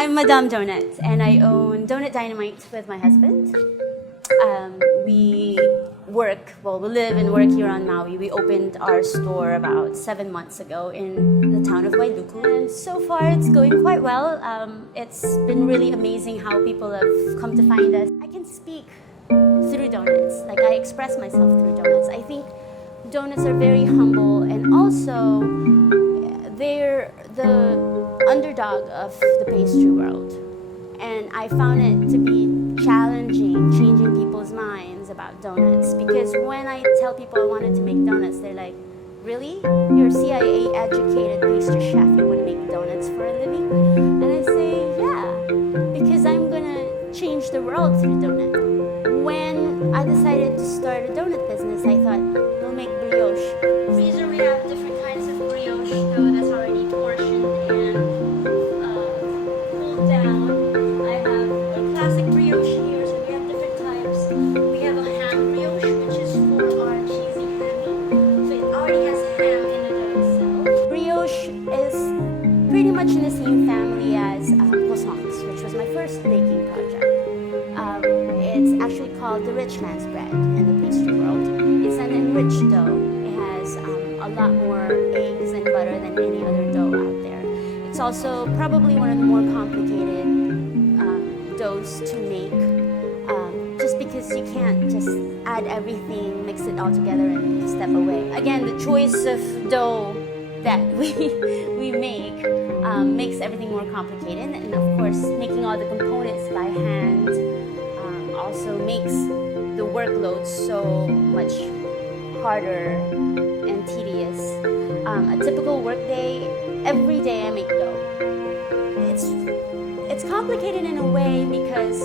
I'm Madame Donut, and I own Donut Dynamite with my husband. We live and work here on Maui. We opened our store about 7 months ago in the town of Wailuku, and so far it's going quite well. It's been really amazing how people have come to find us. I can speak through donuts, like I express myself through donuts. I think donuts are very humble, and also they're the underdog of the pastry world. And I found it to be challenging, changing people's minds about donuts. Because when I tell people I wanted to make donuts, they're like, really? You're a CIA educated pastry chef, you want to make donuts for a living? And I say, yeah, because I'm gonna change the world through donut. When I decided to start a donut business, I thought, we'll make brioche. Freezer, we have different kinds of brioche dough that's already portioned and cooled down. I have a classic brioche here, so we have different types. We have a ham brioche, which is for our cheesy hammy. So it already has ham in the dough itself. Brioche is pretty much in the same family as croissants, which was my first baking project. It's actually called the rich man's bread in the pastry world. It's an enriched dough. It has a lot more eggs and butter than any other dough out there. It's also probably one of the more complicated doughs to make, just because you can't just add everything, mix it all together and step away. Again, the choice of dough that we make makes everything more complicated, and of course making all the components by hand also makes the workload so much harder and tedious. A typical workday, every day I make dough. It's complicated in a way because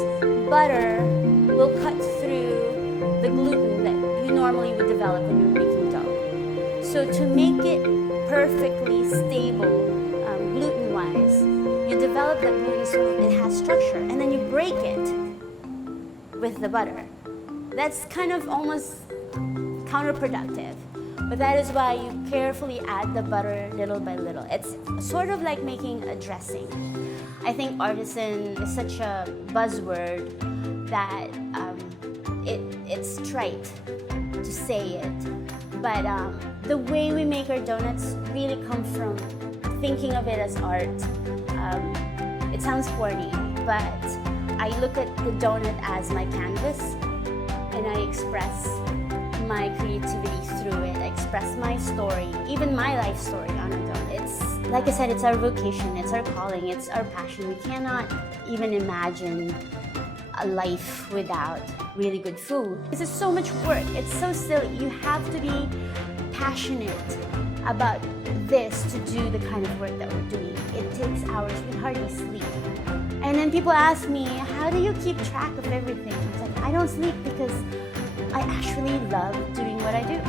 butter will cut through the gluten that you normally would develop when you're making dough. So to make it perfectly stable gluten-wise, you develop that gluten so it has structure, and then you break it with the butter. That's kind of almost counterproductive, but that is why you carefully add the butter little by little. It's sort of like making a dressing. I think artisan is such a buzzword that it's trite to say it, but the way we make our donuts really come from thinking of it as art. It sounds corny, but I look at the donut as my canvas, and I express my creativity through it. I express my story, even my life story on a donut. It's, like I said, it's our vocation, it's our calling, it's our passion. We cannot even imagine a life without really good food. This is so much work, it's so silly. You have to be passionate about this to do the kind of work that we're doing. It takes hours, we hardly sleep. And then people ask me, how do you keep track of everything? It's like, I don't sleep because I actually love doing what I do.